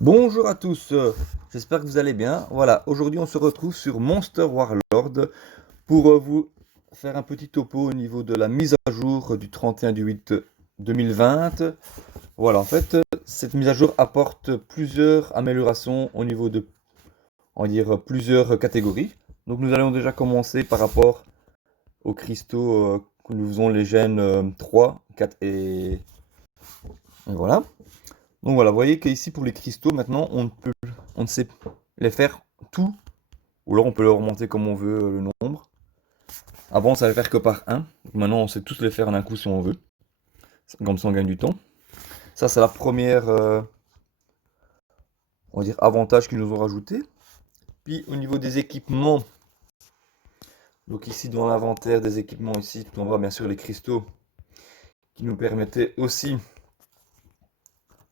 Bonjour à tous, j'espère que vous allez bien. Voilà, aujourd'hui on se retrouve sur Monster Warlord pour vous faire un petit topo au niveau de la mise à jour du 31/8/2020. Voilà, en fait, cette mise à jour apporte plusieurs améliorations au niveau de, on va dire, plusieurs catégories. Donc nous allons déjà commencer par rapport aux cristaux que nous faisons les gènes 3, 4 et voilà. Donc voilà, vous voyez qu'ici pour les cristaux, maintenant on ne sait les faire tout, ou alors on peut les remonter comme on veut le nombre. Avant on savait faire que par un, donc maintenant on sait tous les faire en un coup si on veut, comme ça on gagne du temps. Ça c'est la première, on va dire, avantage qu'ils nous ont rajouté. Puis au niveau des équipements, donc ici dans l'inventaire des équipements, ici on voit bien sûr les cristaux qui nous permettaient aussi,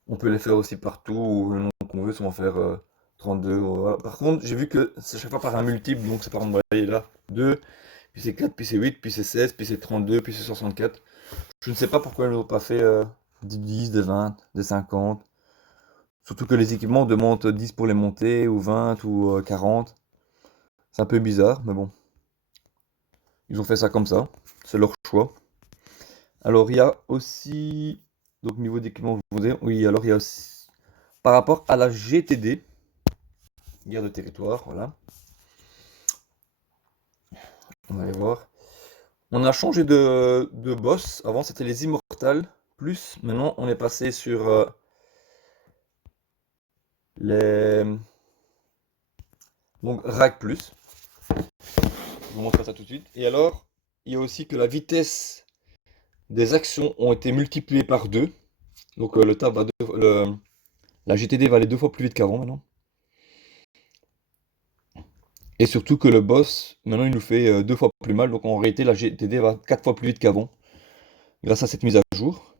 on peut les faire aussi partout, ou le nombre qu'on veut, si on va faire 32. Voilà. Par contre, j'ai vu que c'est chaque fois par un multiple, donc c'est par exemple, vous voyez là, 2, puis c'est 4, puis c'est 8, puis c'est 16, puis c'est 32, puis c'est 64. Je ne sais pas pourquoi ils n'ont pas fait des 10, des 20, des 50. Surtout que les équipements demandent 10 pour les monter, ou 20, ou 40. C'est un peu bizarre, mais bon. Ils ont fait ça comme ça. C'est leur choix. Alors, il y a aussi. Donc, niveau d'équipement, je vous ai. Oui, alors il y a aussi. Par rapport à la GTD, guerre de territoire, voilà. On va aller voir. On a changé de boss. Avant, c'était les Immortals. Plus, maintenant, on est passé sur les. Donc, Rag Plus. Je vous montre ça tout de suite. Et alors, il y a aussi que la vitesse des actions ont été multipliées par 2. Donc, le tab va la GTD va aller 2 fois plus vite qu'avant maintenant. Et surtout que le boss, maintenant, il nous fait 2 fois plus mal. Donc, en réalité, la GTD va 4 fois plus vite qu'avant. Grâce à cette mise à jour.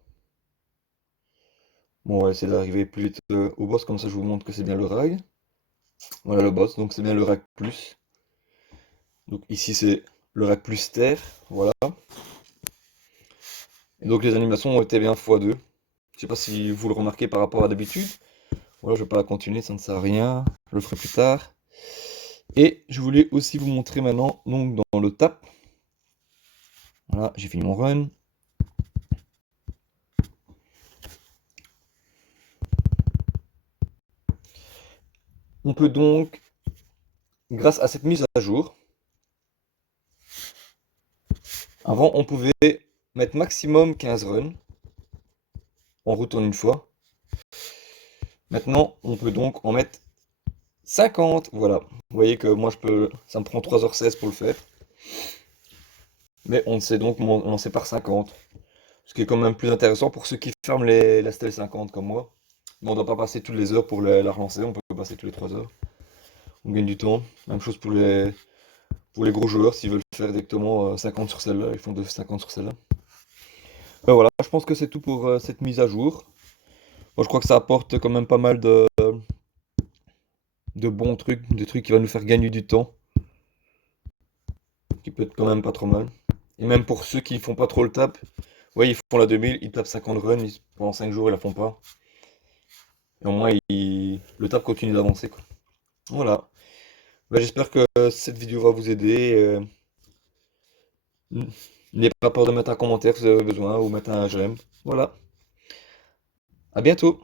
Bon, on va essayer d'arriver plus vite au boss. Comme ça, je vous montre que c'est bien le Rag. Voilà le boss. Donc, c'est bien le Rag Plus. Donc, ici, c'est le Rag Plus Terre. Voilà. Et donc, les animations ont été bien x2. Je sais pas si vous le remarquez par rapport à d'habitude. Voilà, je vais pas la continuer, ça ne sert à rien. Je le ferai plus tard. Et je voulais aussi vous montrer maintenant, donc dans le tap. Voilà, j'ai fini mon run. On peut donc, grâce à cette mise à jour, avant on pouvait mettre maximum 15 runs. On retourne une fois. Maintenant, on peut donc en mettre 50. Voilà. Vous voyez que moi, ça me prend 3h16 pour le faire. Mais on sait donc lancer par 50. Ce qui est quand même plus intéressant pour ceux qui ferment la stèle 50 comme moi. Mais on ne doit pas passer toutes les heures pour la relancer, on peut passer tous les 3 heures. On gagne du temps. Même chose pour les gros joueurs, s'ils veulent faire directement 50 sur celle-là, ils font de 50 sur celle-là. Ben voilà, je pense que c'est tout pour cette mise à jour. Moi, je crois que ça apporte quand même pas mal de bons trucs, des trucs qui vont nous faire gagner du temps, qui peut être quand même pas trop mal. Et même pour ceux qui font pas trop le tap, ouais, ils font la 2000, ils tapent 50 runs, pendant 5 jours ils la font pas. Et au moins, le tap continue d'avancer, quoi. Voilà. Ben, j'espère que cette vidéo va vous aider. N'ayez pas peur de mettre un commentaire si vous avez besoin ou mettre un j'aime. Voilà. À bientôt.